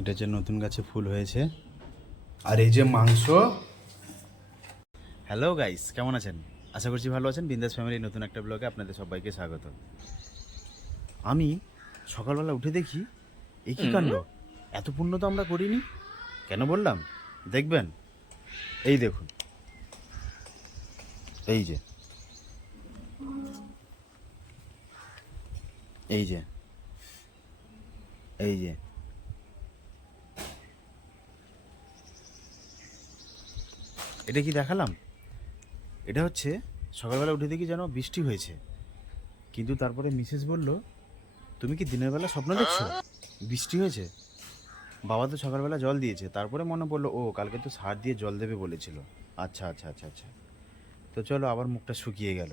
এটা হচ্ছে নতুন গাছে ফুল হয়েছে। আর এই যে মাংস। হ্যালো গাইস, কেমন আছেন? আশা করছি ভালো আছেন। বিন্দাস ফ্যামিলির নতুন একটা ব্লগে আপনাদের সবাইকে স্বাগত। আমি সকালবেলা উঠে দেখি এই কী কাণ্ড, এত পুণ্য তো আমরা করিনি। কেন বললাম দেখবেন, এই দেখুন, এই যে এই যে এই যে এটা কি দেখালাম? এটা হচ্ছে সকালবেলা উঠে দেখি যেন বৃষ্টি হয়েছে, কিন্তু তারপরে মিসেস বলল, তুমি কি দিনের বেলা স্বপ্ন দেখছো বৃষ্টি হয়েছে? বাবা তো সকালবেলা জল দিয়েছে। তারপরে মনে পড়লো, ও কালকে তো সার দিয়ে জল দেবে বলেছিল। আচ্ছা আচ্ছা আচ্ছা আচ্ছা, তো চলো, আবার মুখটা শুকিয়ে গেল।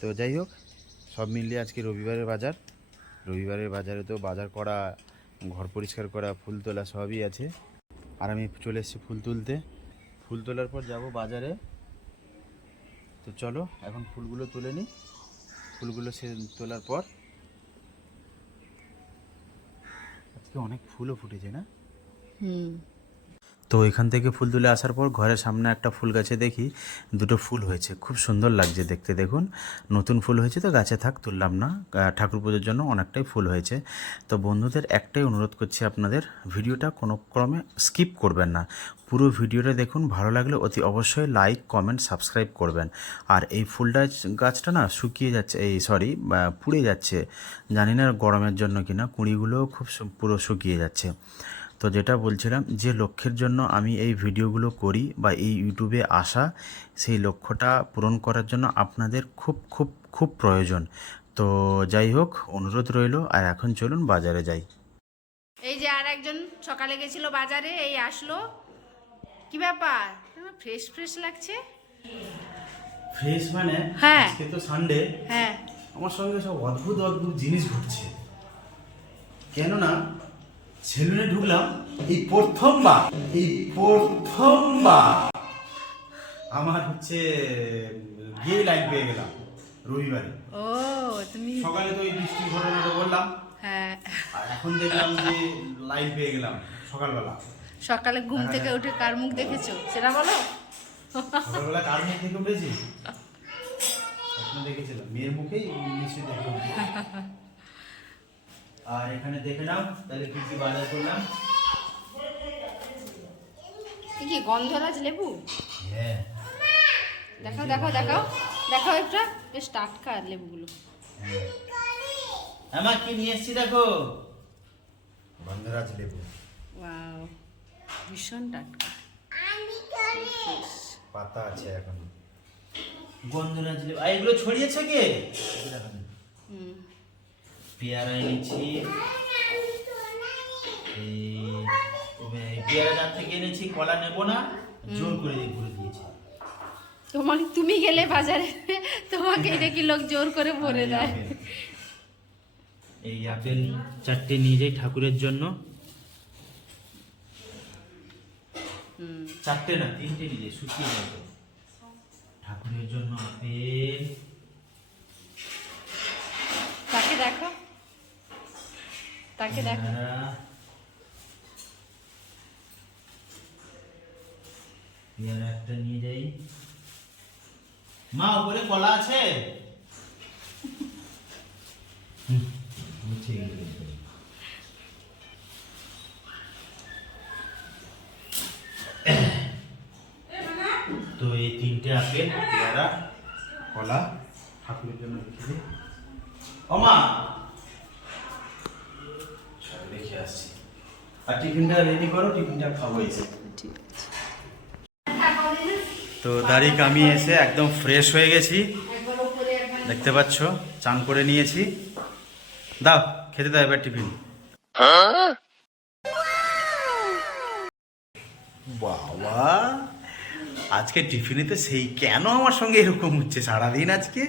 তো যাই হোক, সব মিলিয়ে আজকে রবিবারের বাজার। রবিবারের বাজারে তো বাজার করা, ঘর পরিষ্কার করা, ফুল তোলা সবই আছে। আর আমি চলে এসেছি ফুল তুলতে। ফুল তোলার পর যাব বাজারে। তো চলো এখন ফুলগুলো তুলে নিই। ফুলগুলো তোলার পর, আজকে অনেক ফুলও ফুটেছে না? তো এখান থেকে ফুল তুলে আসার পর ঘরের সামনে একটা ফুল গাছে দেখি দুটো ফুল হয়েছে, খুব সুন্দর লাগছে দেখতে। দেখুন, নতুন ফুল হয়েছে তো গাছে থাক, তুললাম না। ঠাকুর পুজোর জন্য অনেকটাই ফুল হয়েছে। তো বন্ধুদের একটাই অনুরোধ করছি, আপনাদের ভিডিওটা কোনো ক্রমে স্কিপ করবেন না, পুরো ভিডিওটা দেখুন। ভালো লাগলে অতি অবশ্যই লাইক, কমেন্ট, সাবস্ক্রাইব করবেন। আর এই ফুলটা গাছটা না শুকিয়ে যাচ্ছে, পুড়ে যাচ্ছে, জানি না গরমের জন্য কিনা, কুঁড়িগুলোও খুব পুরো শুকিয়ে যাচ্ছে। তো যেটা বলছিলাম, যে লক্ষ্যের জন্য আমি এই ভিডিওগুলো করি বা এই ইউটিউবে আসা, সেই লক্ষ্যটা পূরণ করার জন্য আপনাদের খুব খুব খুব প্রয়োজন। তো যাই হোক, অনুরোধ রইল। আর এখন চলুন বাজারে যাই। এই যে আর একজন সকালে গেছিল বাজারে, এই আসলো। কি ব্যাপার, ফ্রেশ ফ্রেশ লাগছে? ফ্রেশ মানে? হ্যাঁ, আজকে তো সানডে। হ্যাঁ, আমার সঙ্গে সব অদ্ভুত অদ্ভুত জিনিস ঘটছে। কেননা সেলুনে ঢুকলাম, এই প্রথমবার আমার হচ্ছে গিয়ে লাইন পেয়ে গেলাম রবিবারে। ও তুমি সকালে তো এই বৃষ্টির ঘটনাটা বললাম, হ্যাঁ, আর এখন দেখলাম যে লাইন পেয়ে গেলাম সকালবেলা। সকালে ঘুম থেকে উঠে কার মুখ দেখেছো সেটা বলো। সকালবেলা কার মুখ থেকে উঠেছি? স্বপ্ন দেখেছিলাম, মেয়ের মুখেই নিশ্চয়ই দেখে উঠেছি। আর এখানে দেখে নাও তাহলে কি কি বাজার করলাম। কি গন্ধরাজ লেবু? হ্যাঁ, দেখাও দেখাও দেখাও দেখাও, একটা বেশ টাটকা লেবুগুলো। আমার কি নিয়ে এসেছি দেখো, গন্ধরাজ লেবু। ওয়াও, ভীষণ টাটকা, পাতা আছে এখন। গন্ধরাজ লেবু, আর এগুলো ছড়িয়েছে কে? পেয়ারা এনেছি, পেয়ারা যার থেকে এনেছি, কলা নেবো না, জোর করে ঘুরে দিয়েছে। তুমি গেলে বাজারে, তোমাকে দেখি লোক জোর করে ভরে দেয়। এই আপেল 4টে নিয়ে যাই ঠাকুরের জন্য। 4টে না, 3টে নিয়ে যাই, শুকিয়ে যাবে। ঠাকুরের জন্য আপেল। তাকে দেখো, তাকে দেখো। পেয়ারা একটা নিয়ে যাই। মা, উপরে কলা আছে? তো এই 3টে আপেল, পেয়ারা, কলা ঠাকুরের জন্য রেখে দিই। ও মা, রেখে আসছি। আর টিফিনটা রেডি করো, টিফিনটা খাবো এসে। তো দাড়ি কামিয়ে এসে একদম ফ্রেশ হয়ে গেছি, দেখতে পাচ্ছ, চান করে নিয়েছি। দাও খেতে দাও এবার টিফিন। বাবা, আজকে টিফিনে তো সেই, কেন আমার সঙ্গে এরকম হচ্ছে সারাদিন আজকে?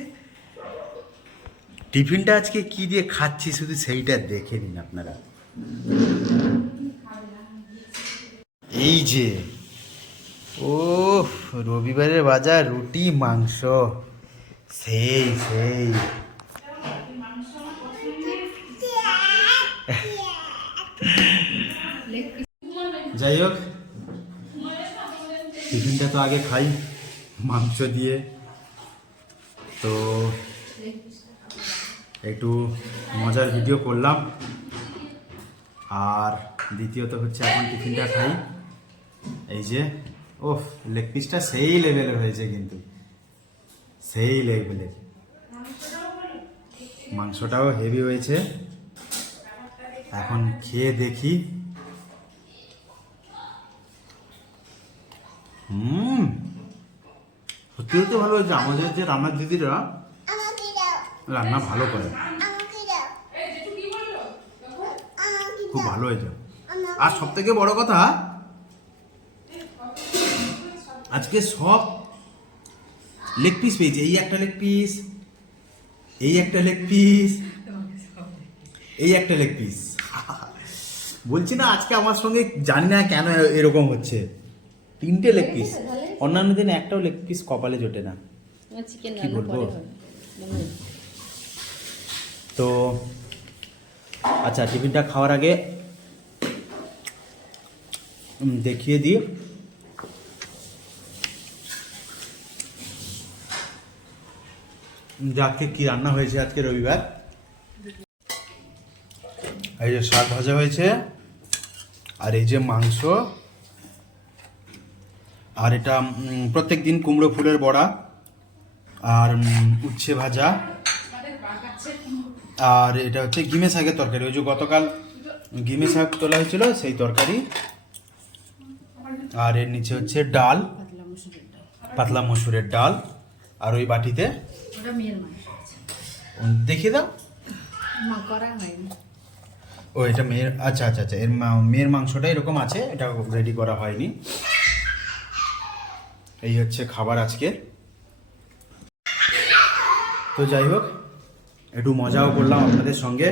টিফিনটা আজকে কি দিয়ে খাচ্ছি শুধু সেইটা দেখে নিন আপনারা। এই যে, ও রবিবারের বাজার, রুটি মাংস, সেই সেই। যাই হোক, টিফিনটা তো আগে খাই মাংস দিয়ে, তো একটু মজার ভিডিও করলাম। আর দ্বিতীয়ত হচ্ছে এখন টিফিনটা খাই। এই যে ওফ, লেগ পিসটা সেই লেভেলের হয়েছে, কিন্তু সেই লেভেলের। মাংসটাও হেভি হয়েছে। এখন খেয়ে দেখি। সত্যি তো ভালো হয়েছে। আমাদের যে রান্নার দিদিরা রান্না ভালো করে, খুব ভালো হয়েছে। আর সব থেকে বড় কথা, আজকে সব লেগ পিস পেয়েছে। এই একটা লেগ পিস, এই একটা লেগ পিস, এই একটা লেগ পিস। বলছি না, আজকে আমার সঙ্গে জানি না কেন এরকম হচ্ছে, 3টে লেগ পিস। অন্যান্য দিন একটাও লেগ পিস কপালে জোটে না, কি বলবো। তো আচ্ছা, টিফিনটা খাওয়ার আগে দেখিয়ে দিই যে আজকে কি রান্না হয়েছে। আজকে রবিবার। এই যে শাক ভাজা হয়েছে, আর এই যে মাংস, আর এটা প্রত্যেক দিন কুমড়ো ফুলের বড়া, আর উচ্ছে ভাজা, আর এটা হচ্ছে গিমে শাকের তরকারি। ওই যে গতকাল গিমে শাক তোলা হয়েছিল সেই তরকারি। আর এর নিচে হচ্ছে ডাল, পাতলা মসুরের ডাল। আর ওই বাটিতে দেখিয়ে দাও। ও, এটা মেয়ের। আচ্ছা আচ্ছা আচ্ছা, এর মেয়ের মাংসটা এরকম আছে, এটা রেডি করা হয়নি। এই হচ্ছে খাবার আজকে। তো যাই হোক, একটু মজাও করলাম আপনাদের সঙ্গে।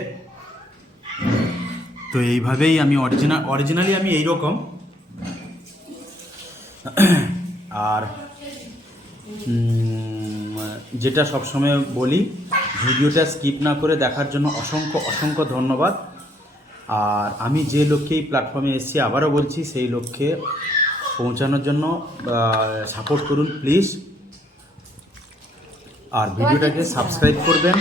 তো এইভাবেই আমি অরিজিনালি আমি এইরকম। আর যেটা সবসময় বলি, ভিডিওটা স্কিপ না করে দেখার জন্য অসংখ্য অসংখ্য ধন্যবাদ। আর আমি যে লক্ষ্যে এই প্ল্যাটফর্মে এসেছি, আবারও বলছি, সেই লক্ষ্যে পৌঁছানোর জন্য সাপোর্ট করুন প্লিজ। আর ভিডিওটাকে সাবস্ক্রাইব করবেন,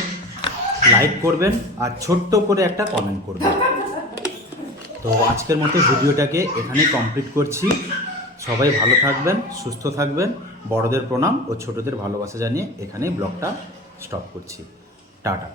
লাইক করবেন, আর ছোট্ট করে একটা কমেন্ট করবেন। তো আজকের মতো ভিডিওটাকে এখানেই কমপ্লিট করছি। সবাই ভালো থাকবেন, সুস্থ থাকবেন। বড়দের প্রণাম ও ছোটদের ভালোবাসা জানিয়ে এখানেই ব্লগটা স্টপ করছি। টাটা।